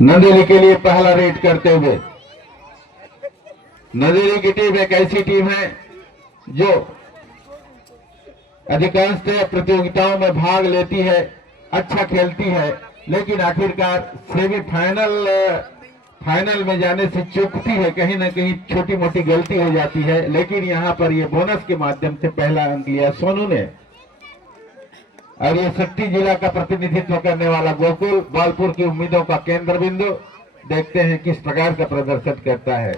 नंदेली के लिए पहला रेड करते हुए, नंदेली की टीम एक ऐसी टीम है जो अधिकांशतः प्रतियोगिताओं में भाग लेती है, अच्छा खेलती है, लेकिन आखिरकार फाइनल में जाने से चूकती है, कहीं ना कहीं छोटी मोटी गलती हो जाती है। लेकिन यहाँ पर ये बोनस के माध्यम से पहला अंक लिया सोनू ने। और ये शक्ति जिला का प्रतिनिधित्व करने वाला गोकुल बालपुर की उम्मीदों का केंद्र बिंदु, देखते हैं किस प्रकार का प्रदर्शन करता है।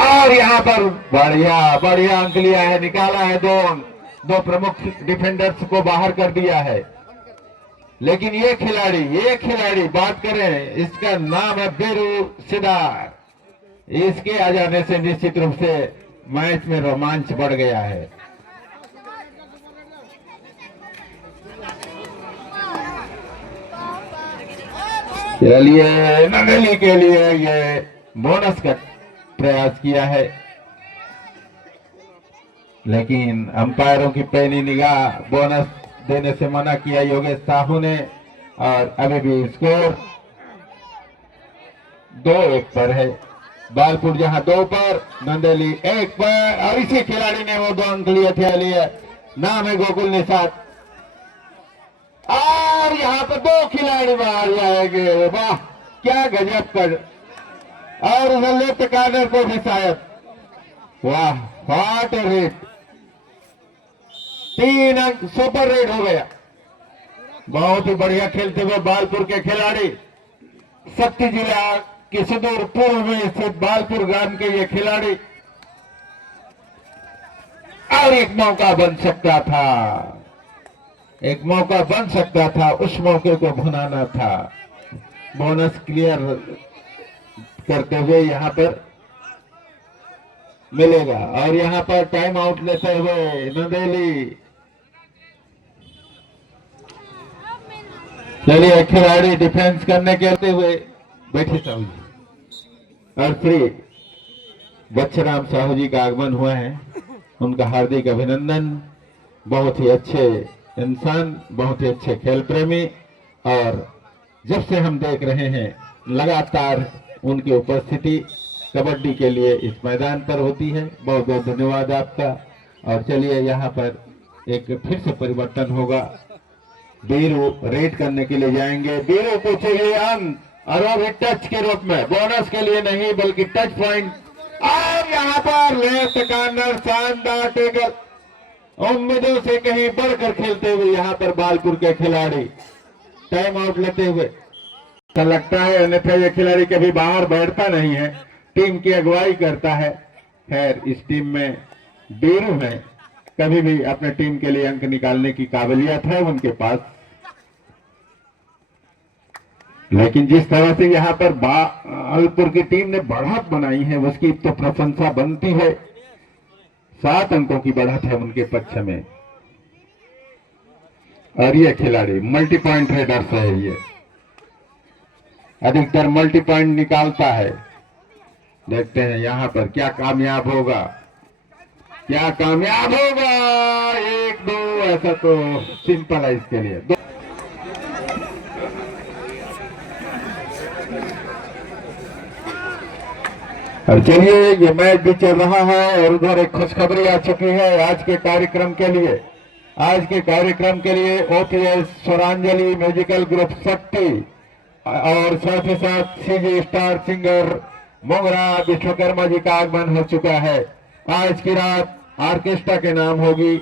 और यहाँ पर बढ़िया बढ़िया अंक लिया है, निकाला है, दो प्रमुख डिफेंडर्स को बाहर कर दिया है। लेकिन ये खिलाड़ी बात करें, इसका नाम है बीरू सिदार। इसके आ जाने से निश्चित रूप से मैच में रोमांच बढ़ गया है। चलिए, नंदेली के लिए ये बोनस का प्रयास किया है, लेकिन अंपायरों की पैनी निगाह बोनस देने से मना किया योगेश साहू ने। और अभी भी स्कोर 2-1 पर है। बालपुर जहां 2 पर, नंदेली 1 पर। और इसी खिलाड़ी ने वो 2 अंक लिए थे। नाम है गोकुल निषाद। और यहाँ पर 2 खिलाड़ी बाहर जाएंगे। वाह, क्या गजब कर। और उधर लेफ्ट कार्नर को भी शायद, वाह व्हाट रेड, 3 अंक, सुपर रेड हो गया। बहुत ही बढ़िया खेलते हुए बालपुर के खिलाड़ी, शक्ति जिला के सुदूर पूर्व में स्थित बालपुर ग्राम के ये खिलाड़ी। और एक मौका बन सकता था, उस मौके को भुनाना था। बोनस क्लियर करते हुए यहां पर मिलेगा। और यहां पर टाइम आउट लेते हुए नंदेली। चलिए, खिलाड़ी डिफेंस करने के हुए बैठे साहू जी। और फ्री बच्चराम साहू जी का आगमन हुआ है, उनका हार्दिक अभिनंदन। बहुत ही अच्छे इंसान, बहुत ही अच्छे खेल प्रेमी। और जब से हम देख रहे हैं लगातार उनकी उपस्थिति कबड्डी के लिए इस मैदान पर होती है। बहुत बहुत धन्यवाद आपका। और चलिए, यहाँ पर एक फिर से परिवर्तन होगा। बीरू रेड करने के लिए जाएंगे। बीरू पूछेंगे अंक, और वो भी टच के रूप में, बोनस के लिए नहीं बल्कि टच पॉइंट। और यहाँ पर लेफ्ट कार्नर, शानदार टैकल, उम्मीदों से कहीं बढ़कर खेलते हुए यहाँ पर बालपुर के खिलाड़ी टाइम आउट लेते हुए। तो लगता है अन्यथा ये खिलाड़ी कभी बाहर बैठता नहीं है, टीम की अगुवाई करता है। खैर, इस टीम में बीरू है, कभी भी अपने टीम के लिए अंक निकालने की काबिलियत है उनके पास। लेकिन जिस तरह से यहाँ पर बालपुर की टीम ने बढ़त बनाई है, उसकी तो प्रशंसा बनती है। 7 अंकों की बढ़त है उनके पक्ष में। और ये खिलाड़ी मल्टी पॉइंट रेडर्स है, ये अधिकतर मल्टी पॉइंट निकालता है। देखते हैं यहाँ पर क्या कामयाब होगा, 1-2, ऐसा तो सिंपल है इसके लिए। और चलिए, ये मैच भी चल रहा है और उधर एक खुशखबरी आ चुकी है आज के कार्यक्रम के लिए। ओपीएस स्वरांजलि म्यूजिकल ग्रुप शक्ति और साथ ही साथ सीजी स्टार सिंगर मोगरा विश्वकर्मा जी का आगमन हो चुका है। आज की रात ऑर्केस्ट्रा के नाम होगी,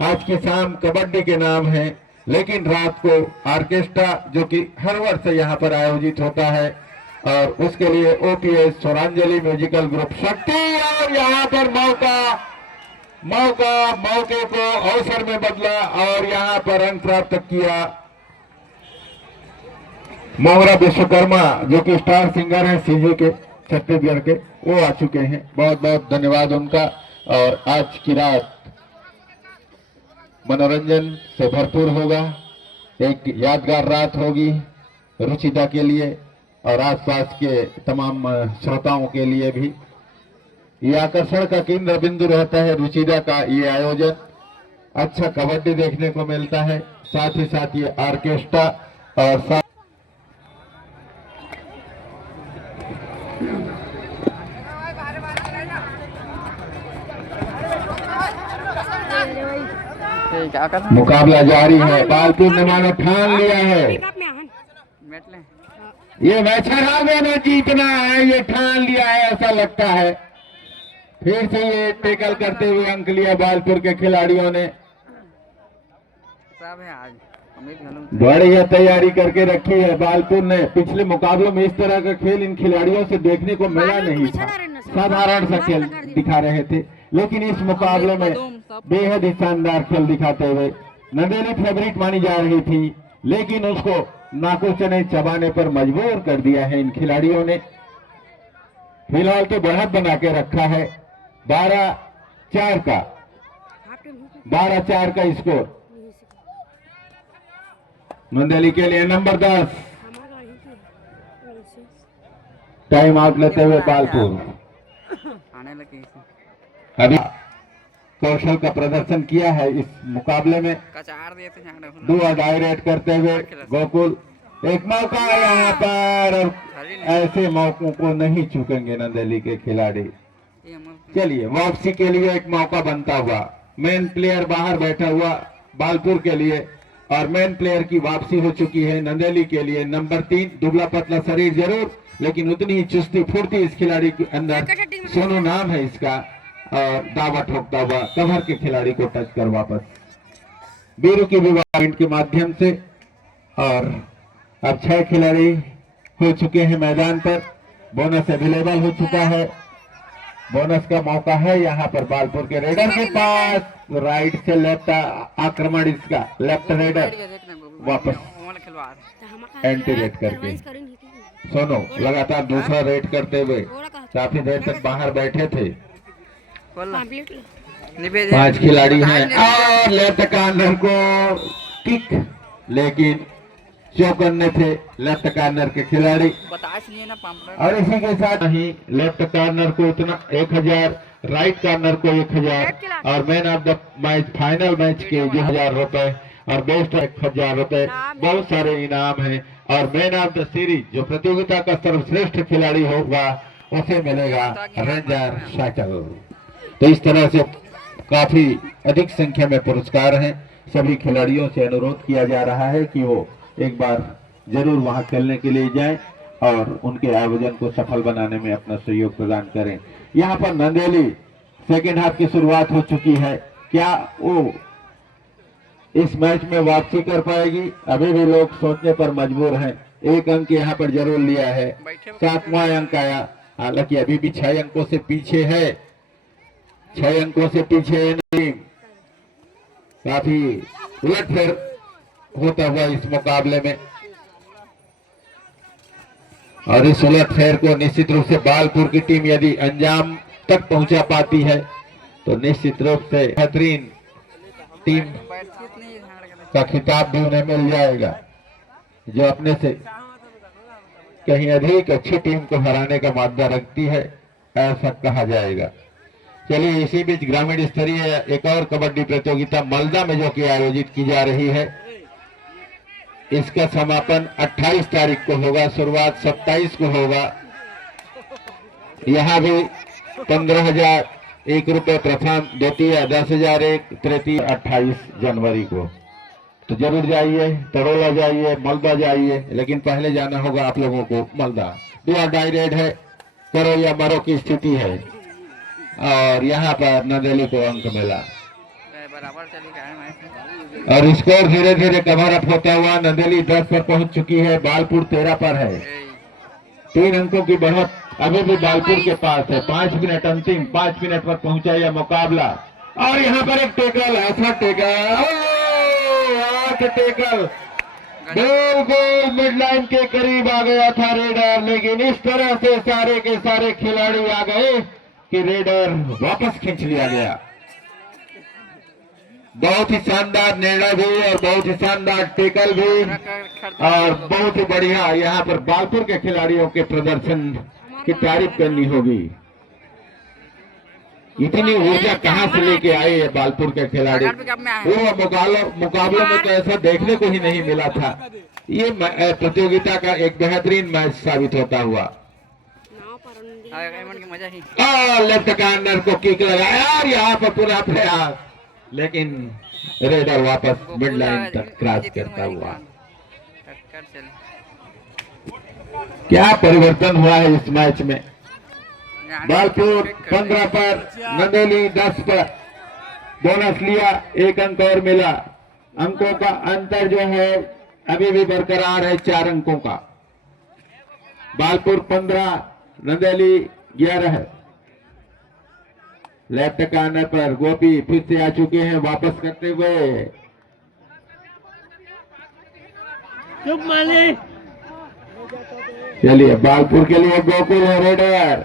आज की शाम कबड्डी के नाम है, लेकिन रात को ऑर्केस्ट्रा जो कि हर वर्ष यहाँ पर आयोजित होता है, और उसके लिए ओपीएस स्वरांजलि म्यूजिकल ग्रुप शक्ति। और यहाँ पर मौके को अवसर में बदला और यहाँ पर अंक प्राप्त किया मोगरा विश्वकर्मा, जो कि स्टार सिंगर है सीजी के छत्तीसगढ़ के, वो आ चुके हैं। बहुत बहुत धन्यवाद उनका। और आज की रात मनोरंजन से भरपूर होगा, एक यादगार रात होगी रुचिता के लिए और आसपास के तमाम श्रोताओं के लिए भी। ये आकर्षण का केंद्र बिंदु रहता है रुचिता का ये आयोजन। अच्छा कबड्डी देखने को मिलता है। साथ ही साथ ये ऑर्केस्ट्रा और साथ मुकाबला जारी है। बालपुर ने मानो ठान लिया है, ये मैच हराना ना जीतना है, ये ठान लिया है ऐसा लगता है। फिर से ये टेकल करते हुए अंक लिया बालपुर के खिलाड़ियों ने। बढ़िया तैयारी करके रखी है बालपुर ने। पिछले मुकाबलों में इस तरह का खेल इन खिलाड़ियों से देखने को मिला नहीं था, साधारण सा खेल दिखा रहे थे, लेकिन इस मुकाबले में बेहद ही शानदार खेल दिखाते हुए नंदेली फेवरेट मानी जा रही थी, लेकिन उसको नाकों चने चबाने पर मजबूर कर दिया है इन खिलाड़ियों ने। फिलहाल तो बढ़त बना के रखा है 12-4 का स्कोर नंदेली के लिए। नंबर 10 टाइम आउट लेते हुए बालपुर अभी कौशल का प्रदर्शन किया है इस मुकाबले में। डू और डाई रेड करते हुए गोकुल, एक मौका यहाँ पर, ऐसे मौकों को नहीं चूकेंगे नंदेली के खिलाड़ी। चलिए वापसी के लिए एक मौका बनता हुआ, मेन प्लेयर बाहर बैठा हुआ बालपुर के लिए, और मेन प्लेयर की वापसी हो चुकी है नंदेली के लिए। नंबर 3 दुबला पतला शरीर जरूर, लेकिन उतनी ही चुस्ती फुर्ती इस खिलाड़ी के अंदर। सोनू नाम है इसका, और दावा ठोकता हुआ कवर के खिलाड़ी को टच कर वापस बीरू की विवाह के माध्यम से। और अब 6 खिलाड़ी हो चुके हैं मैदान पर, बोनस अवेलेबल हो चुका है। बोनस का मौका है यहाँ पर बालपुर के रेडर के पास, राइट से लेफ्ट आक्रमण इसका, लेफ्ट रेडर वापस एंटी रेड करके। सोनो लगातार दूसरा रेड करते हुए काफी देर तक बाहर बैठे थे। 5 खिलाड़ी हैं और लेफ्ट कॉर्नर को किक, लेकिन चौकन्ने थे लेफ्ट कॉर्नर के खिलाड़ी। और इसी के साथ ही लेफ्ट कॉर्नर को इतना 1000, राइट कॉर्नर को 1000, और man of the match final match के जो 1000 रुपए, और बेस्ट 1000 रुपए, बहुत सारे इनाम हैं। और मैन ऑफ द सीरीज जो प्रतियोगिता का सर्वश्रेष्ठ खिलाड़ी होगा उसे मिलेगा रेंजर साइकिल। तो इस तरह से काफी अधिक संख्या में पुरस्कार हैं। सभी खिलाड़ियों से अनुरोध किया जा रहा है कि वो एक बार जरूर वहां खेलने के लिए जाएं और उनके आयोजन को सफल बनाने में अपना सहयोग प्रदान करें। यहाँ पर नंदेली सेकेंड हाफ की शुरुआत हो चुकी है, क्या वो इस मैच में वापसी कर पाएगी? अभी भी लोग सोचने पर मजबूर हैं। 1 अंक यहाँ पर जरूर लिया है, 7वां अंक आया, हालांकि अभी भी 6 अंकों से पीछे है। 6 अंकों से पीछे नहीं, काफी उलटफेर होता हुआ इस मुकाबले में, और इस उलटफेर को निश्चित रूप से बालपुर की टीम यदि अंजाम तक पहुंचा पाती है तो निश्चित रूप से बेहतरीन टीम का खिताब भी उन्हें मिल जाएगा, जो अपने से कहीं अधिक अच्छी टीम को हराने का मादा रखती है, ऐसा कहा जाएगा। चलिए इसी बीच ग्रामीण स्तरीय एक और कबड्डी प्रतियोगिता मालदा में जो कि आयोजित की जा रही है, इसका समापन 28 तारीख को होगा, शुरुआत 27 को होगा। यहाँ भी 15,001 रुपए प्रथम, द्वितीय 10,000 एक, तृतीय 28 जनवरी को। तो जरूर जाइए, तरोला जाइए, मालदा जाइए, लेकिन पहले जाना होगा आप लोगों को मालदा। डायरेक्ट है, करो या मरो की स्थिति है, और यहाँ पर नंदेली को अंक मिला और स्कोर धीरे धीरे कवर अप होता हुआ नंदेली 10 पर पहुंच चुकी है, बालपुर 13 पर है। 3 अंकों की बढ़त अभी भी बालपुर के पास है। 5 मिनट अंतिम 5 मिनट पर पहुंचा यह मुकाबला, और यहाँ पर एक टेकल, ऐसा टेकल बिल्कुल मिडलाइन के करीब आ गया था रेडर, लेकिन इस तरह से सारे के सारे खिलाड़ी आ गए कि रेडर वापस खींच लिया गया। बहुत ही शानदार निर्णय भी और बहुत ही शानदार टेकल भी, और बहुत ही बढ़िया यहाँ पर बालपुर के खिलाड़ियों के प्रदर्शन की तारीफ करनी होगी। इतनी ऊर्जा कहाँ से लेके आए ये बालपुर के खिलाड़ी। वो मुकाबले में तो ऐसा देखने को ही नहीं मिला था। ये प्रतियोगिता का एक बेहतरीन मैच साबित होता हुआ। लेफ्ट कॉर्नर को किक लगाया और यहाँ पर पूरा प्रयास, लेकिन रेडर वापस मिड लाइन तक क्रॉस करता हुआ। क्या परिवर्तन हुआ है इस मैच में। बालपुर 15 पर, नंदेली 10 पर। बोनस लिया, 1 अंक और मिला। अंकों का अंतर जो है अभी भी बरकरार है, 4 अंकों का। बालपुर 15, नंदेली 11 है। लेफ्ट कॉर्नर पर गोपी फिर से आ चुके हैं वापस करते हुए। चलिए बालपुर के लिए गोकुल और रेडर।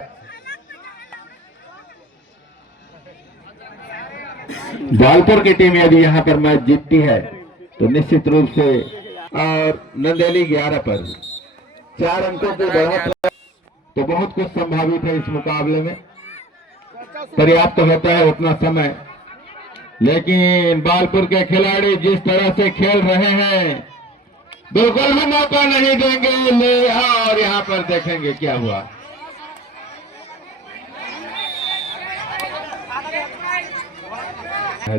बालपुर की टीम यदि यहां पर मैच जीतती है तो निश्चित रूप से, और नंदेली 11 पर 4 अंकों को बढ़ाकर तो बहुत कुछ संभावित है इस मुकाबले में। पर्याप्त होता है उतना समय, लेकिन बालपुर के खिलाड़ी जिस तरह से खेल रहे हैं बिल्कुल भी मौका नहीं देंगे। और यहां पर देखेंगे क्या हुआ।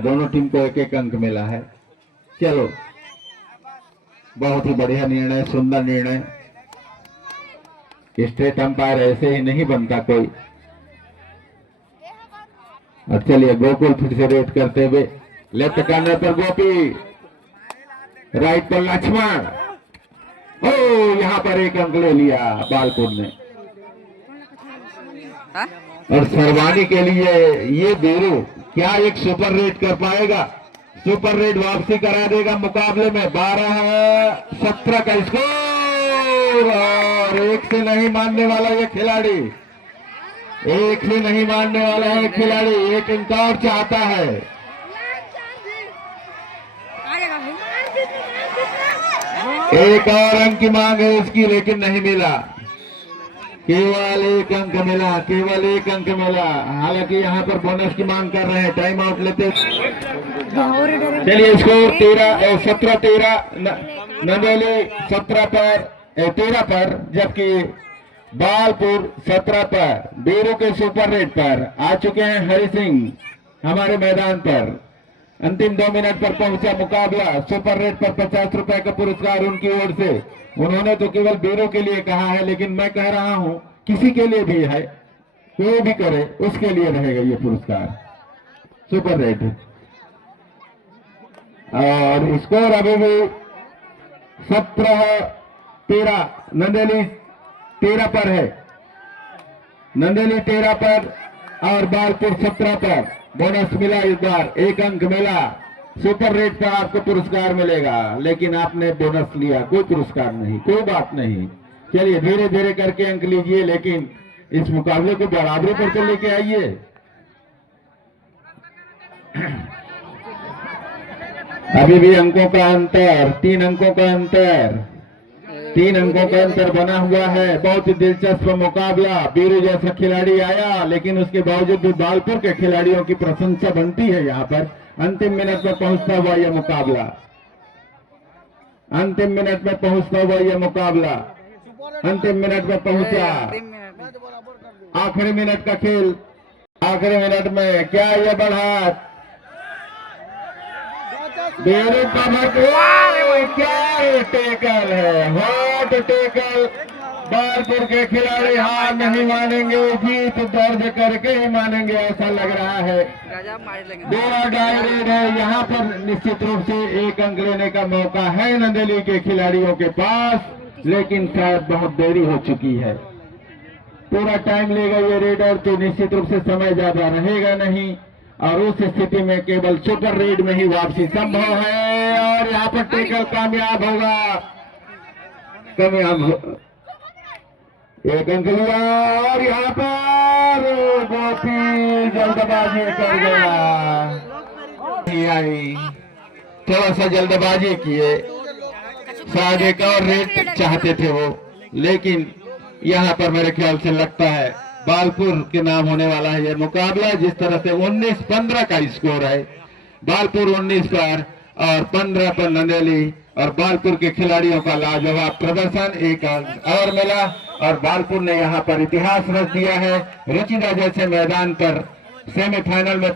दोनों टीम को 1-1 अंक मिला है। चलो, बहुत ही बढ़िया निर्णय, सुंदर निर्णय। स्टेट अंपायर ऐसे ही नहीं बनता कोई। और चलिए गोकुल फिर से रेड करते हुए। लेफ्ट कॉर्नर पर गोपी, राइट पर लक्ष्मण। ओ, यहाँ पर 1 अंक ले लिया बालपुर ने। और सरवानी के लिए ये बीरू क्या एक सुपर रेड कर पाएगा। सुपर रेड वापसी करा देगा मुकाबले में। 12-17 का स्कोर। और 1 से नहीं मानने वाला ये खिलाड़ी, 1 से नहीं मानने वाला है खिलाड़ी। 1 अंक और चाहता है। एक और अंक की मांग है उसकी, लेकिन नहीं मिला। केवल 1 अंक मिला, केवल 1 अंक मिला। हालांकि यहाँ पर बोनस की मांग कर रहे हैं, टाइम आउट लेते। चलिए स्कोर 17-13, नंदेली 13 पर, जबकि बालपुर 17 पर। बीरू के सुपर रेड पर आ चुके हैं हरि सिंह हमारे मैदान पर। अंतिम 2 मिनट पर पहुंचा मुकाबला। सुपर रेड पर 50 रुपए का पुरस्कार उनकी ओर से। उन्होंने तो केवल बीरू के लिए कहा है, लेकिन मैं कह रहा हूं किसी के लिए भी है, कोई भी करे उसके लिए रहेगा ये पुरस्कार, सुपर रेड। और स्कोर अभी भी 17-13, नंदेली 13 पर है। नंदेली 13 पर और बालपुर 17 पर। बोनस मिला इस बार, 1 अंक मिला। सुपर रेट पर आपको पुरस्कार मिलेगा, लेकिन आपने बोनस लिया, कोई पुरस्कार नहीं, कोई बात नहीं। चलिए धीरे धीरे करके अंक लीजिए, लेकिन इस मुकाबले को बराबरी पर तो लेके आइए। अभी भी अंकों का अंतर, 3 अंकों का अंतर, 3 अंकों का अंतर बना हुआ है। बहुत ही दिलचस्प मुकाबला। बीरू जैसा खिलाड़ी आया, लेकिन उसके बावजूद भी बालपुर के खिलाड़ियों की प्रशंसा बनती है। यहाँ पर अंतिम मिनट में पहुंचता हुआ यह मुकाबला, अंतिम मिनट में पहुंचता हुआ यह मुकाबला, अंतिम मिनट में पहुंचा। आखिरी मिनट का खेल, आखिरी मिनट में क्या यह बढ़ा। बीरू क्या टेकल है, हॉट टेकल। बालपुर के खिलाड़ी हार नहीं मानेंगे, जीत दर्ज करके ही मानेंगे, ऐसा लग रहा है। दोनों डायरेक्ट है। यहाँ पर निश्चित रूप से 1 अंक लेने का मौका है नंदेली के खिलाड़ियों के पास, लेकिन शायद बहुत देरी हो चुकी है। पूरा टाइम लेगा ये रेडर, तो निश्चित रूप से समय ज्यादा रहेगा नहीं, और उस स्थिति में केवल सुपर रेड में ही वापसी संभव है। और यहाँ पर टेकल कामयाब होगा, कामयाब 1 अंक लिया। और यहाँ पर गोपी जल्दबाजी कर गया, थोड़ा सा जल्दबाजी किए, शायद 1 और रेड चाहते थे वो, लेकिन यहाँ पर मेरे ख्याल से लगता है बालपुर के नाम होने वाला है यह मुकाबला। जिस तरह से 19-15 का स्कोर है, बालपुर 19 पर और 15 पर नंदेली, और बालपुर के खिलाड़ियों का लाजवाब प्रदर्शन, एक और मिला और बालपुर ने यहां पर इतिहास रच दिया है। रुचिरा जैसे मैदान पर सेमीफाइनल में